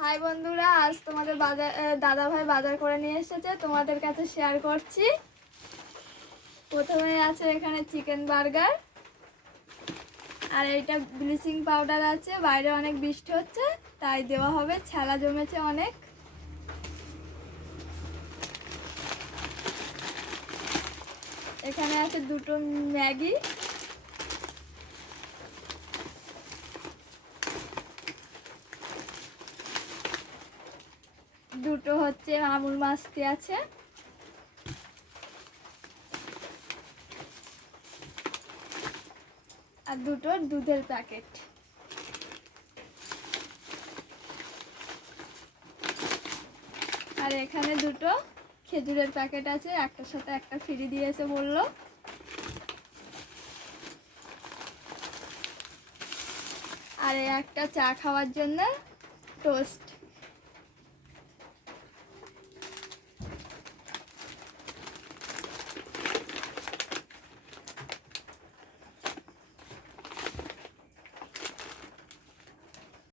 High বন্ধুরা, আজ তোমাদের দাদা ভাই বাজার করে নিয়ে এসেছে, তোমাদের কাছে শেয়ার করছি। প্রথমে আছে এখানে চিকেন বার্গার, আর এইটা ব্লিচিং পাউডার আছে। বাইরে অনেক বৃষ্টি হচ্ছে তাই দেওয়া হবে, ছেলা জমেছে অনেক। এখানে আছে দুটো ম্যাগি, দুটো হচ্ছে আমুল মাস্তি আছে, আর দুটো দুধের প্যাকেট। আর এখানে দুটো খেজুরের প্যাকেট আছে, একটার সাথে একটা ফ্রি দিয়েছে বললো। আর একটা চা খাওয়ার জন্য টোস্ট।